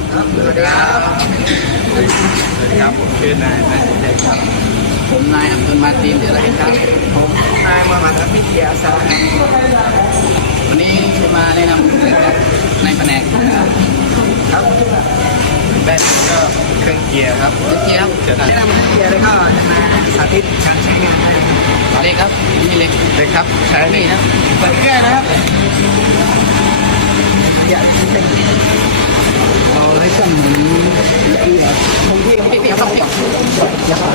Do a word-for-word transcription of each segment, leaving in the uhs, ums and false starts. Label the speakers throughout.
Speaker 1: ครับสวัสดีครับสวัสดีครับผมชื่อนายนายเด็กครับ
Speaker 2: ผมนายอับดุลมาตินหรืออะไรครับ
Speaker 1: ผมนายมามาทำพิธีอาสา
Speaker 2: วันนี้จะมาแนะนำในแผนก
Speaker 1: ครับแบตก็เครื่องเกียร์ครับ
Speaker 2: เครื่องเกียร์ครับ
Speaker 1: จะแนะนำเครื่องเกียร์แล้วก็จะมาสาธิตการใช้งานให้
Speaker 2: เล็กครับนี่เล็ก
Speaker 1: เล็กครับใช้
Speaker 2: นี่นะ
Speaker 1: เปิดเครื่องนะครับอย่า
Speaker 2: เอาให้เครื่องละเอียดคงที่คงที่ครับเดี๋ยว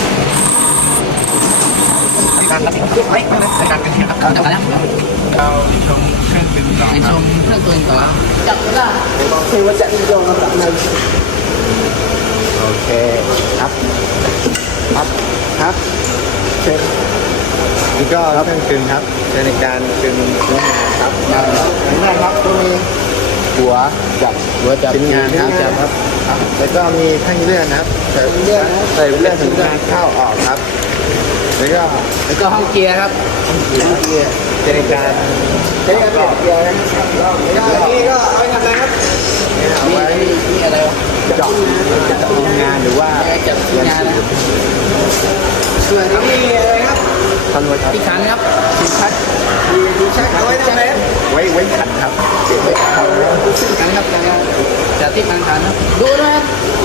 Speaker 1: การรับผิดไว้ในการเป็นครับ
Speaker 2: เราจะมาแล้ว
Speaker 1: เราชมเครื่องบินต่อ
Speaker 2: ไปชมเครื่องตัวเองต่อจับได้
Speaker 1: คือว่าจะยองลำดับหนึ่งโอเคครับครับครับเช็คนี่ก็รับเครื่องกึ่งครับใช้ในการกึ่งเนื้องานครับนี่นะครับตัวนี้หัวจับหัวจับชิ้นงานครับจับครับแล้วก็มีแท่งเลื่อนนะครับใส่เลื่อนใส่เลื่อนถึงการเข้าออกครับแล้วก็
Speaker 2: แล้วก็ห้องเกียร์ครับ
Speaker 1: ห้องเกียร์ใช้ในการใช้ในการเปลี่ยนเกียร์นะครับแล้วก็นี่ก็เอาไปทำอะไรครับ
Speaker 2: เอาไว้นี่อะไร
Speaker 1: เจาะเจาะงานหรือว่า
Speaker 2: จับงานนะ
Speaker 1: ส่วนนี้อะไรครับคันไว้ครับ
Speaker 2: ที่ขันครับ
Speaker 1: ที่ชักที่ชักเอาไว้ทำอะไรไว้ไว้ขันครับไว้ขัน
Speaker 2: ขันครับจับที่ขันขันครับดูนะครับ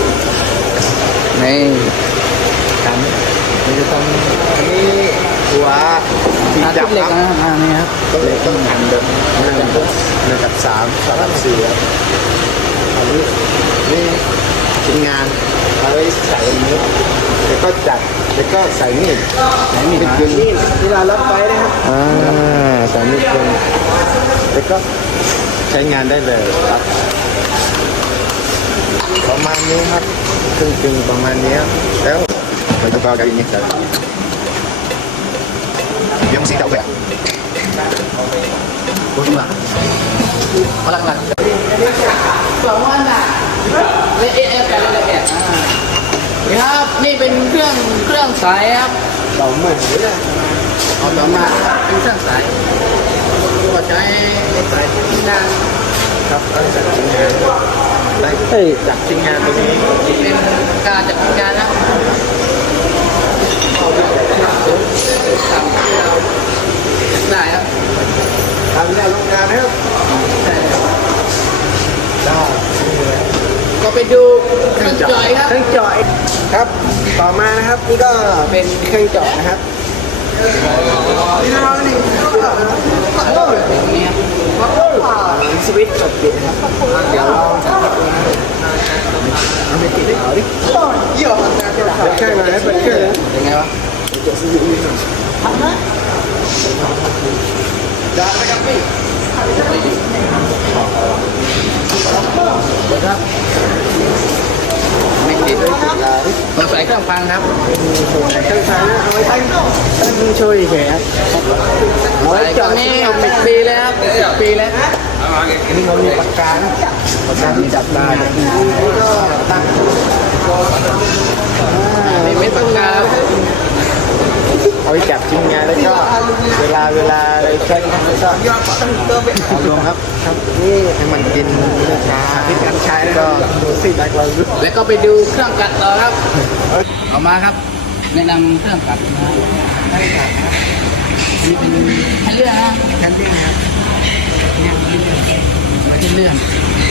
Speaker 2: นี่
Speaker 1: ขันมันจะต้องอันนี้หัวที่จับครับ
Speaker 2: อ่านี่ครับ
Speaker 1: ต้องเลยต้องหันเดิมหนึ่งหนึ่งกับสามสามกับสี่ครับอันนี้นี่ชิ้นงานเอาไว้ใส่ตรงนี้แล้วก็จัดแล้วก็ใส่มีด
Speaker 2: ใส่มีด
Speaker 1: คือมีดเวลารับไฟนะครับอ่าใส่มีดเป็นแล้วก็ใช้งานได้เลยครับประมาณนี้ครับครึ่งครึ่งประมาณนี้แล้วไปดูกันอีกนิดเดียวยังสีเก่าแบบ
Speaker 2: คุณว่าพลังหลักสองวันอ่ะเละเอะแปลละเอียดนี่ครับนี่เป็นเครื่องเครื่องสายครับ
Speaker 1: ต่อเหมือนเลย
Speaker 2: เอาต่อมาเป็นเครื่องสายก็ใช้สายที่ด้าน
Speaker 1: ครับก็จัดชิ้นงานได้จัดชิ้นงานตรงนี้
Speaker 2: เป็นการจัดชิ้นงานนะทำได้ครับ
Speaker 1: ทำได้โรงงานนะครับได้
Speaker 2: ก็ไปดูเครื่องจ่อยครับ
Speaker 1: เครื่องจ่อยครับต่อมานะครับนี่ก็เป็นเครื่องจ่อยนะครับนี่เราหนึ่ง
Speaker 2: นี่
Speaker 1: สวิตช์กดปิดนะครับเดี๋ยวเราจะเอาไปติดเอาดิเยี่ยมเปิดเครื่องเลยเปิดเครื่อง
Speaker 2: ยังไงวะ
Speaker 1: จะซื้ออยู่นี่ทำนะจ้าไปกับพี่
Speaker 2: เปิดครับไม่ติดเราใส่เครื่องฟังครับ
Speaker 1: เครื่องฟังเอาไว้ตั้งตั้งช่วยเฉยครับ
Speaker 2: ใส่ตอนนี้สิบปีแล้วครับสิบปีแล้ว
Speaker 1: อันนี้เรามีปากกาปากกาที่จับได้ก็ตั้ง
Speaker 2: นี่เป็นปากกา
Speaker 1: เอาไปจับจริงไงแล้วก็เวลาเวลาเราใช้ก็เอาลงครับครับนี่ให้มันกินช้าที่การใช้ก็ดูสิได้กว่า
Speaker 2: แล้วก็ไปดูเครื่องกัดต่อครับออกมาครับแนะนำเครื่องกัดนะ
Speaker 1: ให้กัดนะ
Speaker 2: นี่เป็นให้เลื่อนนะ
Speaker 1: แคนดี้นะครับ
Speaker 2: ให้เลื่อน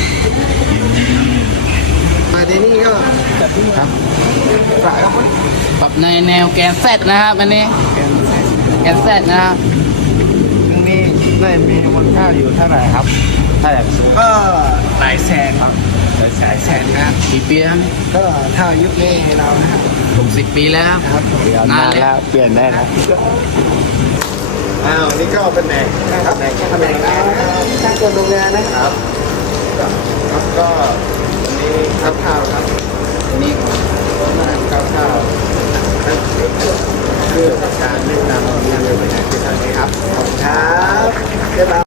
Speaker 1: มาในนี่ก็
Speaker 2: ครับปรับในแนวแกนแซดนะครับอันนี้แกนแซดนะครับ
Speaker 1: ตรงนี้ได้มีมูลค่าอยู่เท่าไหร่ครับ
Speaker 2: เท่าไหร่
Speaker 1: ก็หลายแสนครับหลายแสนแสนนะครับ
Speaker 2: กี่ปีแล้ว
Speaker 1: ก็ถ้ายุคนี้เรานะครับ
Speaker 2: หกสิบปีแล้ว
Speaker 1: ครับนานแล้วเปลี่ยนได้นะอ้าวนี่ก็เป็นแหน่งครับแหน่งทำแหน่งงานช่างเกินโรงงานนะครับครับก็วันนี้ครับข้าวครับ
Speaker 2: วันนี้
Speaker 1: ข้าวข้าวคือการแนะนำงานเร็วไปไหนคือทางนี้ครับขอบคุณครับ